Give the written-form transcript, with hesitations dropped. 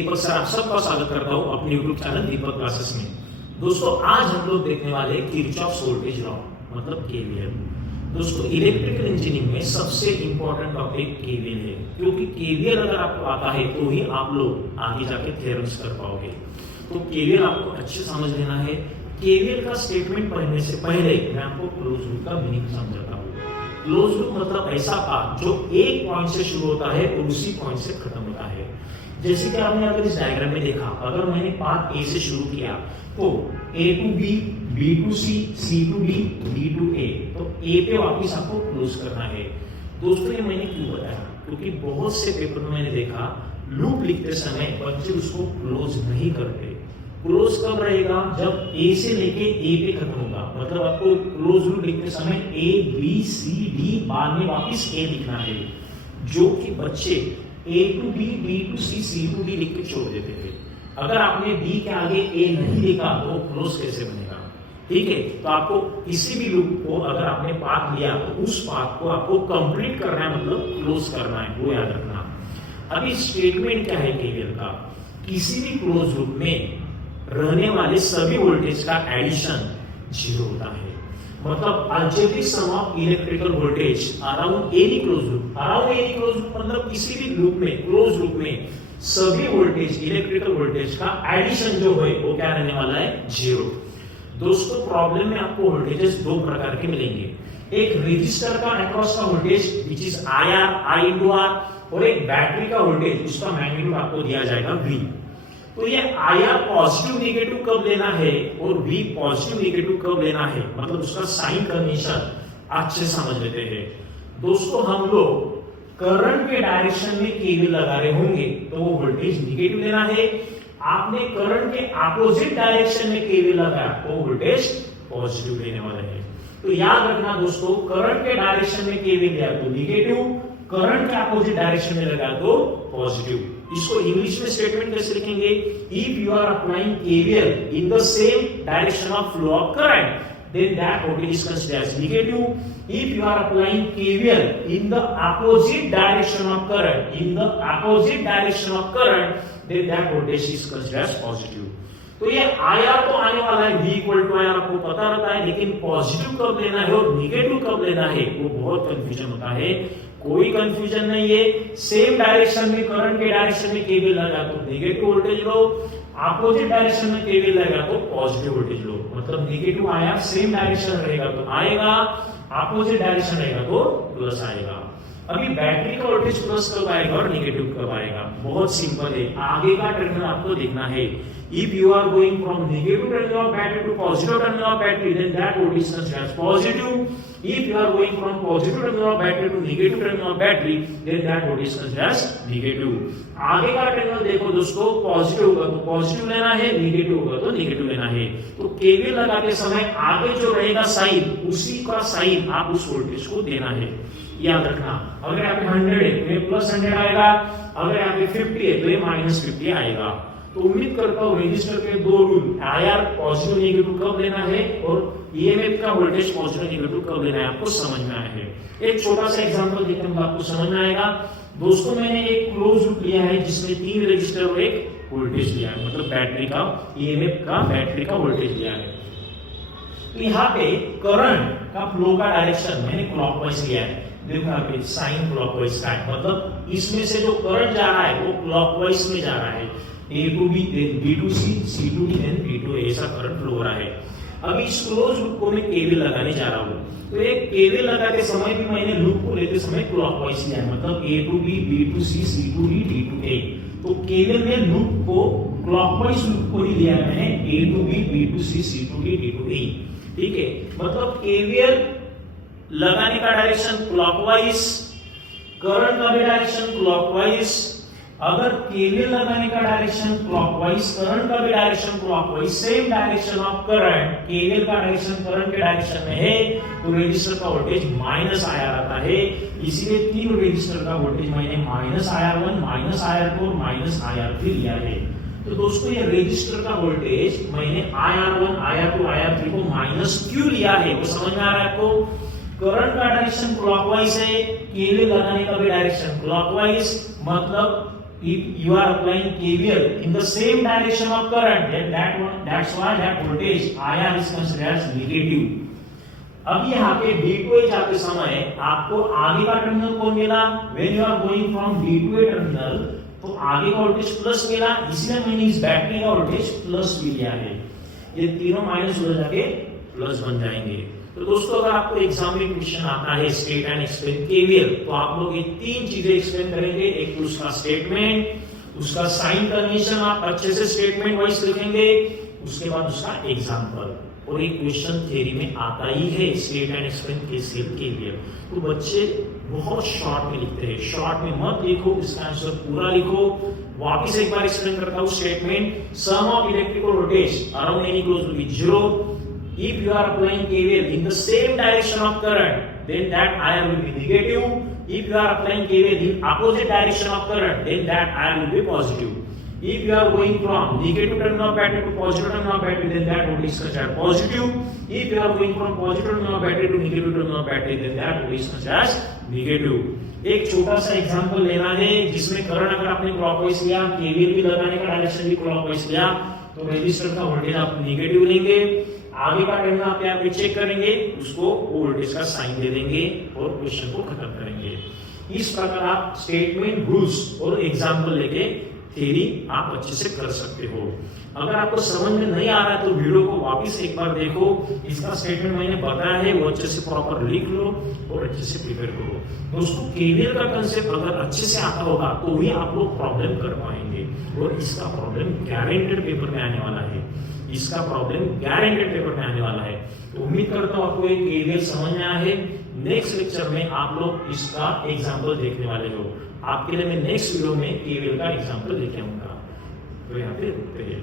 दीपक sir आप सबका स्वागत करता हूं अपने YouTube चैनल दीपक क्लासेस में। दोस्तों आज हम लोग देखने वाले हैं किरचॉफ्स वोल्टेज लॉ मतलब केवीएल। दोस्तों इलेक्ट्रिकल इंजीनियरिंग में सबसे इंपॉर्टेंट टॉपिक केवीएल है, क्योंकि केवीएल अगर आपको आता है तो ही आप लोग आगे जाके थ्योरम्स कर पाओगे। तो केवीएल आपको अच्छे समझ लेना है। केवीएल का स्टेटमेंट पढ़ने से पहले मैं आपको क्लोज लूप का मीनिंग समझाता हूँ। क्लोज लूप मतलब ऐसा पाथ जो एक पॉइंट से शुरू होता है और उसी पॉइंट से खत्म होता है। जैसे कि आपने अगर इस डायग्राम में देखा, अगर मैंने पाथ ए से शुरू किया तो A to B, B to C, C to D, D to A, तो A पे वापस आपको क्लोज करना है। दोस्तों ये मैंने क्यों बताया, क्योंकि बहुत से पेपर में मैंने देखा लूप लिखते समय बच्चे उसको क्लोज नहीं करते। क्लोज कब रहेगा, जब A से लेके A पे खत्म होगा। मतलब आपको क्लोज लूप लिखते समय A, B, C, D बाद में वापस A लिखना है, जो कि बच्चे A to B, B to C, C to D लिख के छोड़ देते थे। अगर आपने B के आगे A नहीं लिखा तो क्लोज कैसे बनेगा? ठीक है, तो आपको किसी भी लूप को अगर आपने पाथ लिया तो उस पाथ को आपको कंप्लीट करना है, मतलब क्लोज करना है, वो याद रखना। अभी स्टेटमेंट क्या है केवीएल का, किसी भी क्लोज लूप में रहने वाले सभी वोल्टेज का एडिशन 0 होता है। मतलब algebraic sum of electrical voltage around any close loop. Around any close loop मतलब किसी भी लूप में, क्लोज लूप में सभी वोल्टेज, इलेक्ट्रिकल वोल्टेज का एडिशन जो है वो क्या रहने वाला है, 0। दोस्तों प्रॉब्लम में आपको वोल्टेजेस दो प्रकार के मिलेंगे। एक रेजिस्टर का अक्रॉस का voltage which is IR, I into R, और एक बैटरी का वोल्टेज उसका मैग्नीट्यूड आपको दिया जाएगा V। तो ये IR पॉजिटिव नेगेटिव कब लेना है और V पॉजिटिव नेगेटिव कब लेना है, मतलब उसका साइन कन्वेंशन अच्छे समझ लेते हैं। दोस्तों हम लोग करंट के डायरेक्शन में केवीएल लगा रहे होंगे तो वो वोल्टेज नेगेटिव लेना है। आपने करंट के अपोजिट डायरेक्शन में केवीएल लगाया तो वोल्टेज पॉजिटिव लेने वाला है। तो याद रखना दोस्तों, करंट के डायरेक्शन में केवीएल लिया तो नेगेटिव, करंट के अपोजिट डायरेक्शन में लगा तो पॉजिटिव। इसको इंग्लिश में स्टेटमेंट कैसे लिखेंगे, if you are applying KVL in the same direction of flow of current then that voltage is considered as negative. If you are applying KVL in the opposite direction of current, then that voltage is considered as positive. तो ये IR तो आने वाला है, V equal to IR आपको पता रहता है, लेकिन पॉजिटिव कब लेना है और निगेटिव कब लेना है वो बहुत कंफ्यूजन होता है। कोई कंफ्यूजन नहीं है, सेम डायरेक्शन में करंट के डायरेक्शन में केवीएल लगा तो नेगेटिव वोल्टेज लो, अपोजिट डायरेक्शन में केवीएल लगा तो पॉजिटिव वोल्टेज लो। मतलब नेगेटिव आया, सेम डायरेक्शन रहेगा तो आएगा, अपोजिट डायरेक्शन रहेगा तो प्लस आएगा। अभी बैटरी का वोल्टेज प्लस कब आएगा और नेगेटिव कब आएगा, बहुत सिंपल है। आगे का टर्मिनल आपको देखना है। If you are going from negative terminal of battery to positive terminal of battery, then that voltage is considered as positive. If you are going from positive terminal of battery to negative terminal of battery, then that voltage is considered as negative. आगे का terminal देखो दोस्तों, positive होगा तो positive लेना है, negative होगा तो नेगेटिव लेना है। तो केवीएल लगाते समय आगे जो रहेगा साइन, उसी का साइन आप उस वोल्टेज को देना है, याद रखना। अगर यहाँ पे 100 है तो ये प्लस 100 आएगा, अगर यहाँ पे 50 है तो ये -50 आएगा। तो उम्मीद करता हूँ रजिस्टर के दो रूल, IR पॉजिटिव नेगेटिव कब लेना है और EMF का वोल्टेज पॉजिटिव नेगेटिव कब लेना है आपको समझ में आया है। एक छोटा सा एग्जांपल देखते हैं तो आपको समझ में आएगा। दोस्तों मैंने एक क्लोज लूप लिया है जिसमें 3 रजिस्टर और एक वोल्टेज लिया है, मतलब बैटरी का EMF का बैटरी का वोल्टेज लिया है। तो यहाँ पे करंट का फ्लो का डायरेक्शन मैंने क्लॉकवाइज लिया है। देखो यहाँ पे साइन क्लॉकवाइज का है, मतलब इसमें से जो करंट जा रहा है वो क्लॉकवाइज में जा रहा है। A to B, then B to C, C to D, then B to A, ऐसा करंट फ्लो हो रहा है। अभी इस क्लोज लूप को मैं केवीएल लगाने जा रहा हूँ। तो एक केवीएल लगाते समय भी मैंने लूप को लेते समय क्लॉकवाइज लिया है, मतलब A to B, B to C, C to D, D to A। तो केवीएल में लूप को क्लॉकवाइज लूप को ही लिया है मैंने, A to B, B to C, C to D, D to A। ठीक है, मतलब केवीएल लगाने का डायरेक्शन क्लॉकवाइज, करंट का भी डायरेक्शन क्लॉकवाइज। अगर केवीएल लगाने का डायरेक्शन क्लॉकवाइज, करंट का भी direction clockwise, same direction of current, KVL का डायरेक्शन करंट के डायरेक्शन में है तो रेजिस्टर का वोल्टेज -IR आता है। इसीलिए 3 रेजिस्टर का वोल्टेज मैंने -IR1, -IR2, -IR3 लिया है। तो दोस्तों ये रेजिस्टर का वोल्टेज मैंने IR1, IR2, IR3 को माइनस क्यों लिया है वो समझ में आ रहा है आपको। करंट का डायरेक्शन क्लॉकवाइज है, केवीएल लगाने का भी डायरेक्शन क्लॉकवाइज, मतलब if you are applying KVL in the same direction of current, then that's why that voltage IR is considered as negative. अब यहाँ पे D2A जाते समय आपको आगे का टर्मिनल कौन मिला? When you are going from D2A terminal तो आगे का वोल्टेज प्लस मिला, इसलिए मैंने इस बैटरी का वोल्टेज प्लस भी लिया है। ये तीनों माइनस हो जाके प्लस बन जाएंगे। तो दोस्तों अगर आपको एग्जाम में क्वेश्चन आता है स्टेट एंड एक्सप्लेन केवीएल, तो आप लोग ये तीन चीजें एक्सप्लेन करेंगे। एक तो उसका स्टेटमेंट, उसका साइन कन्वेंशन आप अच्छे से स्टेटमेंट वाइज लिखेंगे, उसके बाद उसका एग्जांपल, और एक क्वेश्चन थ्योरी में आता ही है स्टेट एंड एक्सप्लेन केवीएल। तो बच्चे बहुत शॉर्ट में लिखते हैं, शॉर्ट में मत लिखो, इसका आंसर पूरा लिखो। वापस एक बार एक्सप्लेन करता हूं statement. Sum of electrical voltage around any equals to 0 if you are applying KVL in the same direction of current, then that IR will be negative. If you are applying KVL in opposite direction of current, then that IR will be positive. If you are going from negative terminal of battery to positive terminal of battery, then that voltage is considered positive. If you are going from positive terminal of battery to negative terminal of battery, then that voltage is considered as negative. एक छोटा सा example लेना है जिसमें current अगर आपने clockwise लिया, KVL भी लगाने का डायरेक्शन भी क्लॉकवाइज लिया, तो रेजिस्टर का वोल्टेज आप नेगेटिव लेंगे, आगे का टर्मिनल आप यहाँ पे चेक करेंगे, उसको वोल्टेज का साइन दे देंगे और क्वेश्चन को खत्म करेंगे। इस प्रकार आप स्टेटमेंट, रूल्स और एग्जांपल लेके थ्योरी आप अच्छे से कर सकते हो। अगर आपको समझ में नहीं आ रहा है तो वीडियो को वापस एक बार देखो, इसका स्टेटमेंट मैंने बताया है वो अच्छे से प्रॉपर लिख लो और अच्छे से प्रिपेयर करो। दोस्तों केवीएल का कंसेप्ट अगर अच्छे से आता होगा तो भी आप लोग प्रॉब्लम कर पाएंगे, और इसका प्रॉब्लम गारंटेड पेपर में आने वाला है, इसका प्रॉब्लम गारंटेड पेपर में आने वाला है। तो उम्मीद करता हूं आपको एक केवीएल समझ में आया है। नेक्स्ट लेक्चर में आप लोग इसका एग्जांपल देखने वाले हो। आपके लिए मैं नेक्स्ट वीडियो में केवीएल का एग्जांपल लेके आऊंगा। तो यहाँ पे रुकते हैं।